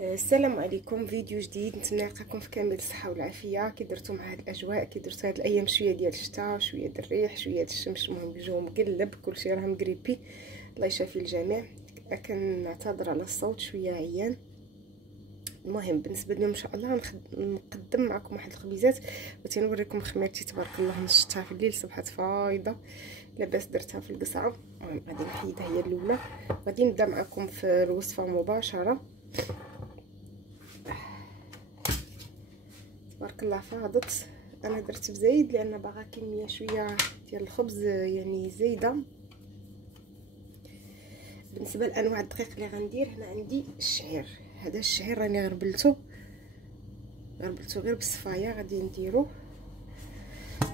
السلام عليكم. فيديو جديد، نتمنى نلقاكم في كامل الصحه والعافيه. كي درتو مع هاد الاجواء، كي درتو هاد الايام شويه ديال الشتاء، شويه ديال الريح، شويه ديال الشمس، المهم الجو مقلب، كلشي راه مقريبي. الله يشافي الجميع. كنعتذر على الصوت، شويه عيان. المهم بالنسبه اليوم ان شاء الله نقدم معكم واحد الخبيزات، وتنوريكم خميرتي تبارك الله نشطها في الليل، صبحت فايضه لاباس درتها في القصعه. المهم غادي نحيدها هي الاولى، غادي نبدا معكم في الوصفه مباشره. تبارك الله فاضت. انا درت بزايد لان باغا كميه شويه ديال الخبز يعني زايده. بالنسبه لانواع الدقيق اللي غندير، هنا عندي الشعير. هذا الشعير راني غربلته غير بالصفايه. غادي نديرو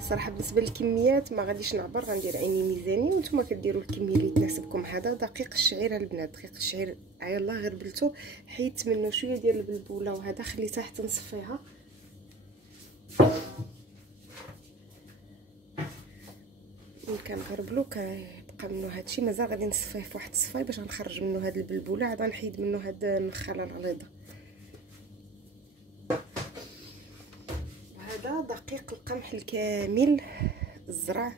صراحه بالنسبه للكميات ما غاديش نعبر، غندير عيني ميزاني وانتم كديروا الكميه اللي تناسبكم. هذا دقيق الشعير البنات، دقيق الشعير يلاه غربلته، حيدت منه شويه ديال البلبوله وهذا خليتها حتى نصفيها. كنغربلو كيبقى منه هادشي، مازال غادي نصفيه في واحد الصفاي باش غنخرج منه هاد البلبوله، عاد نحيد منه هاد النخاله العريضه. هذا دقيق القمح الكامل الزرع،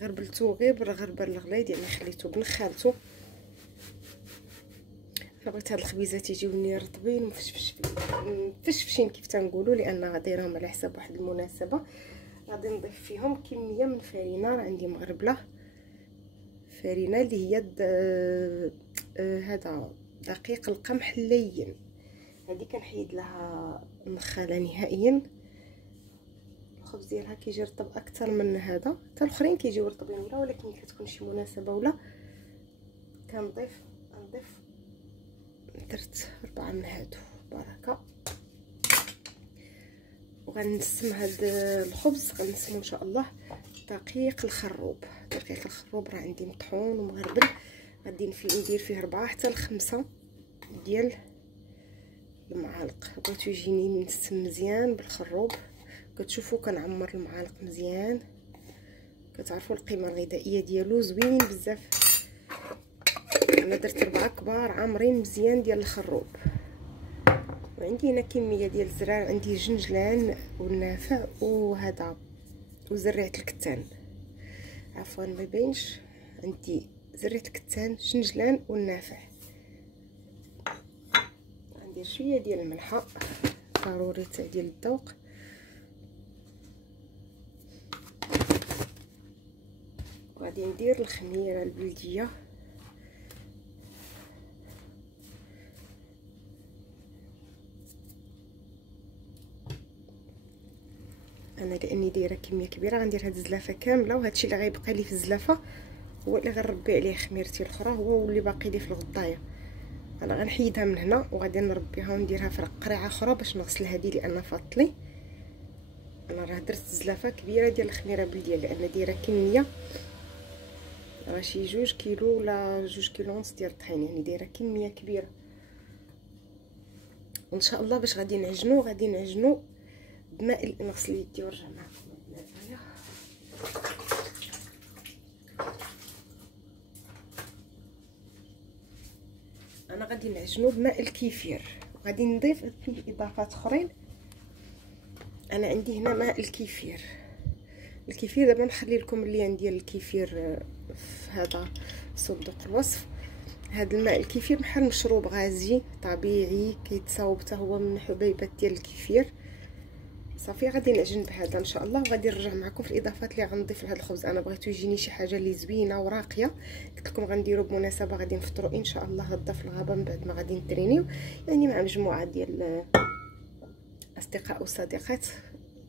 غربلته غير بالغربل الغليظ، يعني خليته بنخالته. انا بغيت هاد الخبيزات يجيوني رطبين مفشفشين كيف تنقولوا، لان دايرهم على حساب واحد المناسبه. غادي نضيف فيهم كميه من الفرينه، راه عندي مغربله فرينه اللي هي هذا دقيق القمح اللين. هذه كنحيد لها النخاله نهائيا. الخبز ديالها كيجي رطب اكثر من هذا، حتى الاخرين كيجيو رطبين ولا، ولكن كتكون شي مناسبه ولا كنضيف. درت 4 من هادو بركه. وغنسم هاد الخبز غنسمو ان شاء الله دقيق الخروب. دقيق الخروب راه عندي مطحون ومغربل، غادي ندير فيه 4 حتى ل 5 ديال المعالق. بغيتو يجيني منسم مزيان بالخروب. كتشوفوا كنعمر المعالق مزيان، كتعرفوا القيمه الغذائيه ديالو زوين بزاف. انا درت 4 كبار عامرين مزيان ديال الخروب. وعندي هنا كميه ديال الزرار، عندي جنجلان والنافع وهذا وزريعه الكتان، عفوا ما يبينش، عندي زريعه الكتان جنجلان والنافع. غندير شويه ديال الملحه ضروري تاع ديال الذوق. وغادي ندير الخميره البلديه. انا لاني دايره كميه كبيره غندير هاد الزلافه كامله، وهادشي اللي غيبقى لي في الزلافه هو اللي غنربي عليه خميرتي الاخرى، هو اللي باقي لي في الغطايه. انا غنحيدها من هنا وغادي نربيها ونديرها في قريعه اخرى باش نغسل هذه لان فاطلي. انا راه درت زلافه كبيره ديال الخميره بلديه لان دايره كميه راه شي 2 كيلو ولا 2 كيلو ونص ديال الطحين، يعني دايره كميه كبيره. وان شاء الله باش غادي نعجنو بماء نغسل يدي ونرجع معكم. انا غادي نعجنو بماء الكيفير، وغادي نضيف فيه اضافات اخرين. انا عندي هنا ماء الكيفير. دابا نخلي لكم اللين ديال الكيفير في هذا صندوق الوصف. هذا الماء الكيفير بحال مشروب غازي طبيعي كيتصاوب حتى هو من حبيبات ديال الكيفير. صافي غادي نعجن بهذا ان شاء الله، وغادي نرجع معكم في الاضافات اللي غنضيف لهذا الخبز. انا بغيتو يجيني شي حاجه اللي زوينه وراقيه، قلت لكم غنديروا بمناسبه غادي نفطروا ان شاء الله غدا في الغابه من بعد ما غادي نترينيو، يعني مع مجموعه ديال اصدقاء وصديقات.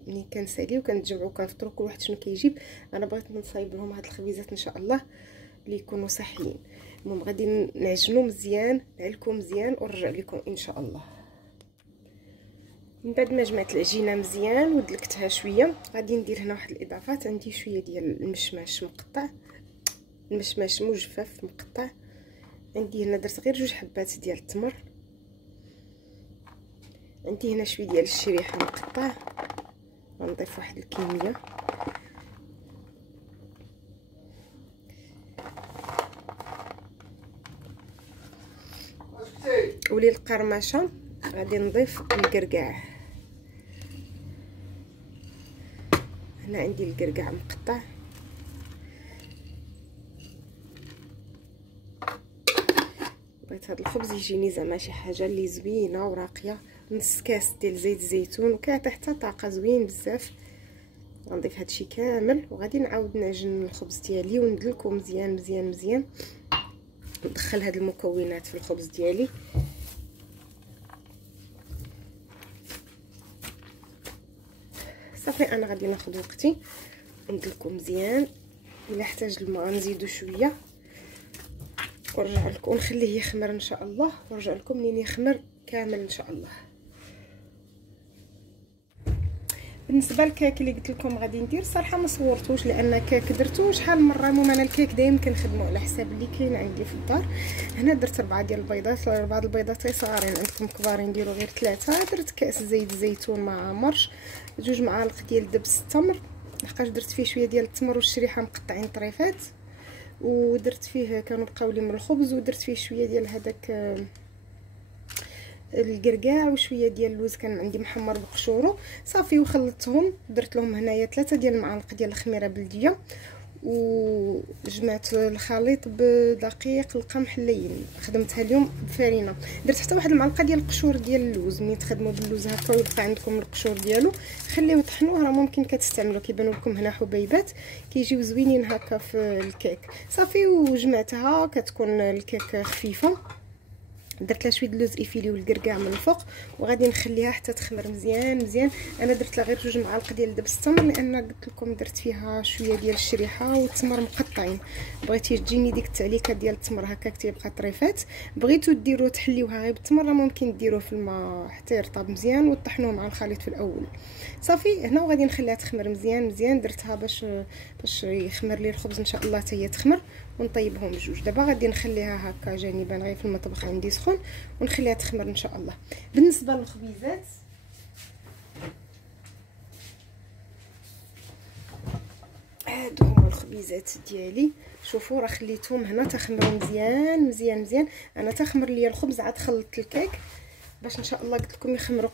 ملي كنساليو كنتجمعوا كنفطروا كل واحد شنو كيجيب. انا بغيت نصايب لهم هاد الخبيزات ان شاء الله اللي يكونوا صحيين. المهم غادي نعجنوا مزيان، نعلكم مزيان ونرجع لكم ان شاء الله. من بعد ما جمعت العجينه مزيان ودلكتها شويه، غادي ندير هنا واحد الاضافات. عندي شويه ديال المشماش مقطع، المشماش مجفف مقطع. عندي هنا درت غير 2 حبات ديال التمر. عندي هنا شويه ديال الشريحه مقطع، غنضيف واحد الكميه. وللقرمشه غادي نضيف الكركاع. هنا عندي الكركاع مقطع. بغيت هذا الخبز يجيني زعما شي حاجه اللي زوينه وراقيه. نص كاس ديال زيت الزيتون وكاع حتى طاقه زوين بزاف. غنضيف هادشي كامل وغادي نعاود نعجن الخبز ديالي وندلكو مزيان مزيان مزيان. ندخل هاد المكونات في الخبز ديالي. صافي انا غادي ناخذ وقتي ندلكو مزيان. الا احتاج الماء نزيدو شويه ونرجع لكم ونخليه يخمر ان شاء الله، ونرجع لكم منين يخمر كامل ان شاء الله. بالنسبه للكيك اللي قلت لكم غادي ندير صراحه ما صورتوش لان كيك درتو شحال من مره. المهم انا الكيك دايما كنخدمو على حساب اللي كاين عندي في الدار. هنا درت 4 ديال البيضات، 4 البيضات صغارين، عندكم كبارين ديروا غير 3. درت كاس زيت الزيتون مع مرش، 2 معالق ديال دبس التمر، لحقاش درت فيه شويه ديال التمر والشريحه مقطعين طريفات، ودرت فيه كانوا بقاو لي من الخبز، ودرت فيه شويه ديال هذاك الكركاع وشويه ديال اللوز كان عندي محمر بقشورو. صافي وخلطتهم، درت لهم هنايا 3 ديال المعالق ديال الخميره بلديه، وجمعت الخليط بدقيق القمح اللين، خدمتها اليوم بفرينه. درت حتى 1 المعلقه ديال القشور ديال اللوز. ملي تخدموا باللوز هكا ويبقى عندكم القشور ديالو خليوه يطحنوه، راه ممكن كتستعملوا كيبانوا لكم هنا حبيبات كيجيو زوينين هكا في الكيك. صافي وجمعتها كتكون الكيك خفيفه. درت لها شويه اللوز ايفيلي والكركاع من الفوق، وغادي نخليها حتى تخمر مزيان مزيان. انا درت لها غير 2 معالق ديال دبس التمر لان قلت لكم درت فيها شويه ديال الشريحه والتمر مقطعين. بغيتي تجيني ديك التعليكه ديال التمر هكاك تيبقى طريفات. بغيتو ديروا تحليوها غير بالتمر ممكن ديروه في الماء حتى يرطب مزيان وطحنوه مع الخليط في الاول. صافي هنا وغادي نخليها تخمر مزيان مزيان. درتها باش يخمر لي الخبز ان شاء الله حتى هي تخمر، ونطيبهم بجوج. دابا غادي نخليها هكا جانبا غير في المطبخ عندي سخون ونخليها تخمر ان شاء الله. بالنسبه للخبيزات هادو هما الخبيزات ديالي. شوفوا راه خليتهم هنا تخمروا مزيان مزيان مزيان. انا تخمر ليا الخبز عاد خلطت الكيك باش ان شاء الله قلت لكم يخمروا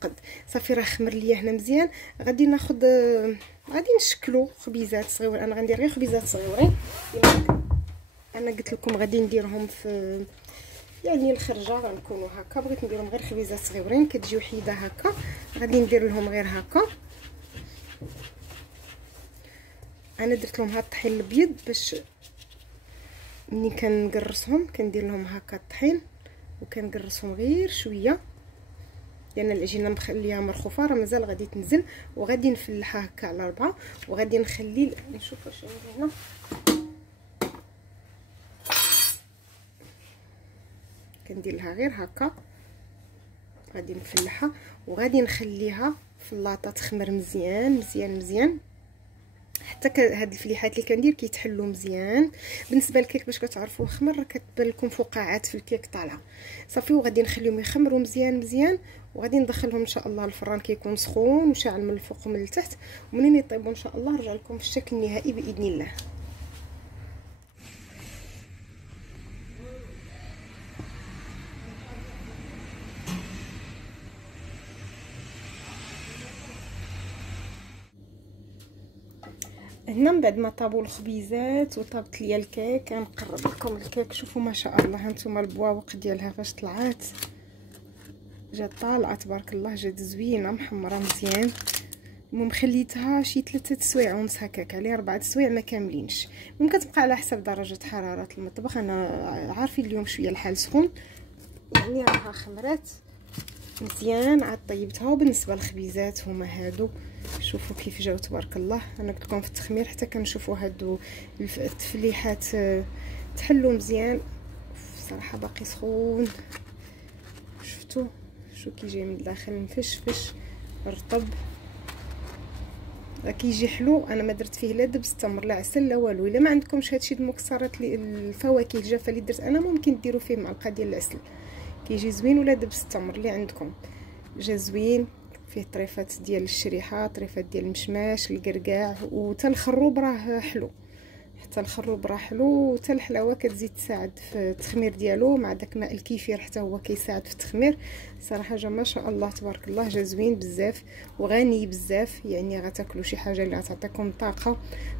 قد. صافي راه خمر ليا هنا مزيان. غادي ناخذ غادي نشكلوا خبيزات صغيور. انا غندير غير خبيزات صغيورين. انا قلت لكم غادي نديرهم في يعني الخرجه غنكونوا هكا. بغيت نديرهم غير خبيزات صغيورين كتجي وحيده هكا. غادي ندير لهم غير هكا. انا درت لهم هاد الطحين الابيض باش ملي كنقرصهم كندير لهم هكا الطحين وكنقرصهم غير شويه لان العجينه مخليها مرخوفه راه مازال غادي تنزل. وغادي نفلحها هكا على 4 وغادي نخلي نشوف واش عندي هنا. كندير لها غير هكا. غادي نفلحها وغادي نخليها في اللاطه تخمر مزيان مزيان مزيان حتى هاد الفليحات اللي كندير كيتحلوا مزيان. بالنسبه للكيك باش كتعرفوا خمر راه كتبان لكم فقاعات في الكيك طالعه. صافي وغادي نخليهم يخمروا مزيان مزيان وغادي ندخلهم ان شاء الله الفران كيكون سخون وشاعل من الفوق ومن التحت. ومنين يطيبوا ان شاء الله نرجع لكم في الشكل النهائي باذن الله. هنا من بعد ما طابوا الخبيزات وطابت ليا الكيك غنقرب لكم الكيك. شوفوا ما شاء الله هانتوما البواوق ديالها فاش طلعات جات طالعه تبارك الله. جات زوينه محمره مزيان. المهم خليتها شي 3 سوايع ونص هكاك عليه 4 سوايع ما كاملينش. ممكن تبقى على حسب درجه حراره المطبخ. انا عارفين اليوم شويه الحال سخون يعني راها خمرات مزيان عاد طيبتها. وبالنسبه للخبيزات هما هادو شوفوا كيف جاو تبارك الله. انا قلت لكم في التخمير حتى كنشوفوا هادو التفليحات تحلوا مزيان صراحه. باقي سخون شفتوا شو كيجي من الداخل مفشفش رطب كيجي حلو. انا ما درت فيه لا دبس التمر لا عسل لا والو. الا ما عندكمش هادشي د المكسرات الفواكه الجافه اللي درت انا ممكن ديروا فيه معلقه ديال العسل كيجي زوين، ولا دبس التمر اللي عندكم جا زوين. فيه طريفات ديال الشريحه، طريفات ديال المشماش، الكركاع، وتا الخروب راه حلو حتى الخروب راه حلو، حتى الحلاوه كتزيد تساعد في التخمير ديالو، مع داك ماء الكيفير حتى هو كيساعد في التخمير. صراحه جا ما شاء الله تبارك الله، جا زوين بزاف وغني بزاف، يعني غتاكلوا شي حاجه اللي غتعطيكم طاقه،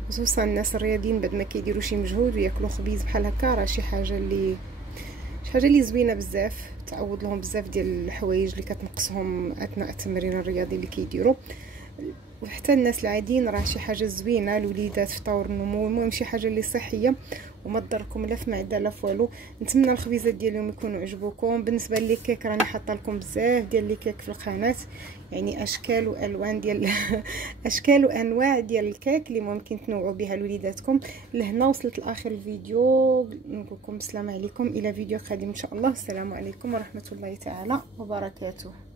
خصوصا الناس الرياضيين بعد ما كيديروا شي مجهود وياكلوا خبيز بحال هكا، راه شي حاجه اللي زوينه بزاف، تعوض لهم بزاف ديال الحوايج اللي كتنقصهم اثناء التمرين الرياضي اللي كيديروا. وحتى الناس العاديين راه شي حاجه زوينه، الوليدات في طور النمو، المهم شي حاجه اللي صحيه وما تضركم لا في معده لا في والو. نتمنى الخبيزات ديال اليوم يكونوا عجبوكم. بالنسبه لي كيك راني حاطه لكم بزاف ديال لي كيك في القناه، يعني اشكال والوان ديال اشكال وانواع ديال الكيك اللي ممكن تنوعوا بها لوليداتكم. لهنا وصلت لاخر الفيديو، نقول لكم السلام عليكم الى فيديو قادم ان شاء الله. السلام عليكم ورحمه الله تعالى وبركاته.